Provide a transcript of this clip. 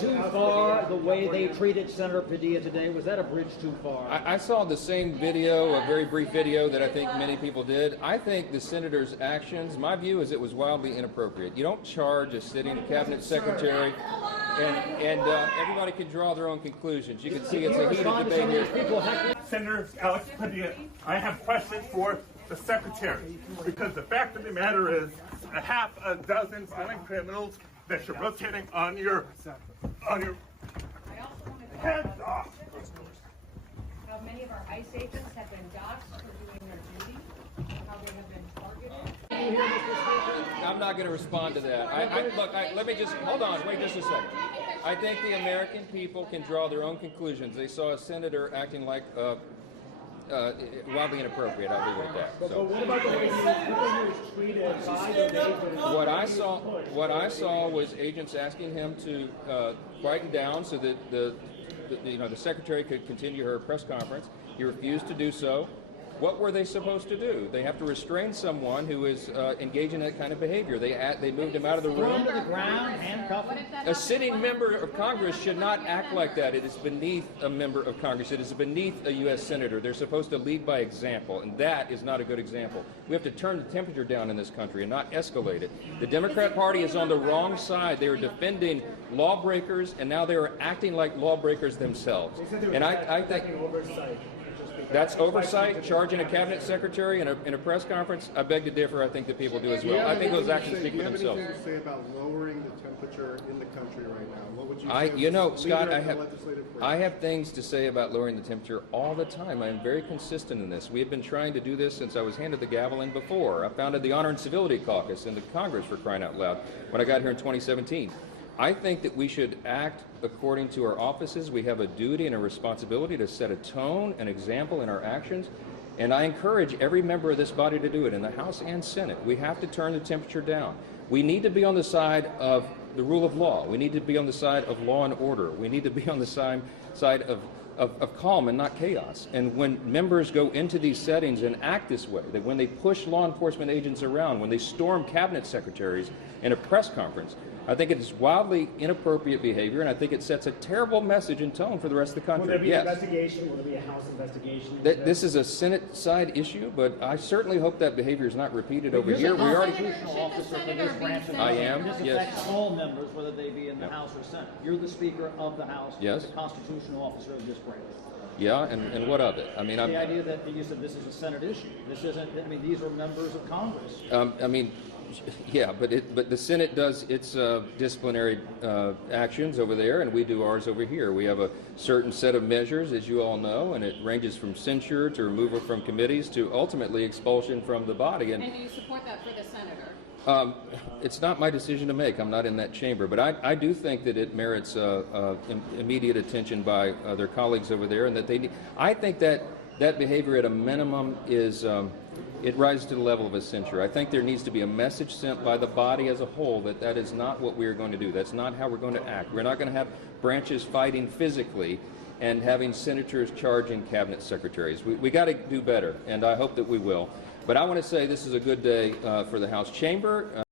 too far the way they treated Senator Padilla today? Was that a bridge too far? I saw the same video, a very brief video that I think many people did. I think the senator's actions, my view is it was wildly inappropriate. You don't charge a sitting cabinet secretary, and everybody can draw their own conclusions. You can see it's a heated debate here. Senator Alex Padilla, I have questions for the secretary, because the fact of the matter is a half a dozen violent criminals that you're rotating on your heads off. How many of our ICE agents have been doxxed for doing their duty, how they have been targeted. I'm not going to respond to that. Let me just, hold on, wait just a second. I think the American people can draw their own conclusions. They saw a senator acting like wildly inappropriate. I'll leave it at that. So. But what about the way he was treated by the neighbors? What I saw was agents asking him to quieten down so that the secretary could continue her press conference. He refused to do so. What were they supposed to do? They have to restrain someone who is engaging in that kind of behavior. They moved him out of the room. To the ground, handcuffed him. A sitting member of Congress should not act like that. It is beneath a member of Congress. It is beneath a U.S. senator. They're supposed to lead by example, and that is not a good example. We have to turn the temperature down in this country and not escalate it. The Democrat Party is on the wrong side. They are defending lawbreakers, and now they are acting like lawbreakers themselves. And I think that's oversight. Charging a cabinet secretary in a press conference, I beg to differ. I think that people do as well. I think those actions speak for themselves. Do you have anything to say about lowering the temperature in the country right now? What would you say? Scott, I have things to say about lowering the temperature all the time. I am very consistent in this. We have been trying to do this since I was handed the gavel and before. I founded the Honor and Civility Caucus in the Congress, for crying out loud, when I got here in 2017. I think that we should act according to our offices. We have a duty and a responsibility to set a tone, an example in our actions, and I encourage every member of this body to do it, in the House and Senate. We have to turn the temperature down. We need to be on the side of the rule of law. We need to be on the side of law and order. We need to be on the side of calm and not chaos. And when members go into these settings and act this way, that when they push law enforcement agents around, when they storm cabinet secretaries in a press conference, I think it is wildly inappropriate behavior, and I think it sets a terrible message and tone for the rest of the country. Will there be an investigation? Will there be a House investigation? This is a Senate side issue, but I certainly hope that behavior is not repeated over here. You're a constitutional officer for this branch of I am. This Yes. affects all members, whether they be in the House or Senate. You're the Speaker of the House. Yes. The constitutional officer of this branch. Yeah, and what of it? I mean, the idea that you said this is a Senate issue. This isn't. I mean, these are members of Congress. I mean, yeah, but the Senate does its disciplinary actions over there, and we do ours over here. We have a certain set of measures, as you all know, and it ranges from censure to removal from committees to ultimately expulsion from the body. And you support that for the senator? It's not my decision to make. I'm not in that chamber, but I do think that it merits immediate attention by their colleagues over there, and that they need. I think that behavior at a minimum is. It rises to the level of a censure. I think there needs to be a message sent by the body as a whole that is not what we are going to do. That's not how we're going to act. We're not going to have branches fighting physically and having senators charging cabinet secretaries. We got to do better, and I hope that we will. But I want to say this is a good day for the House chamber.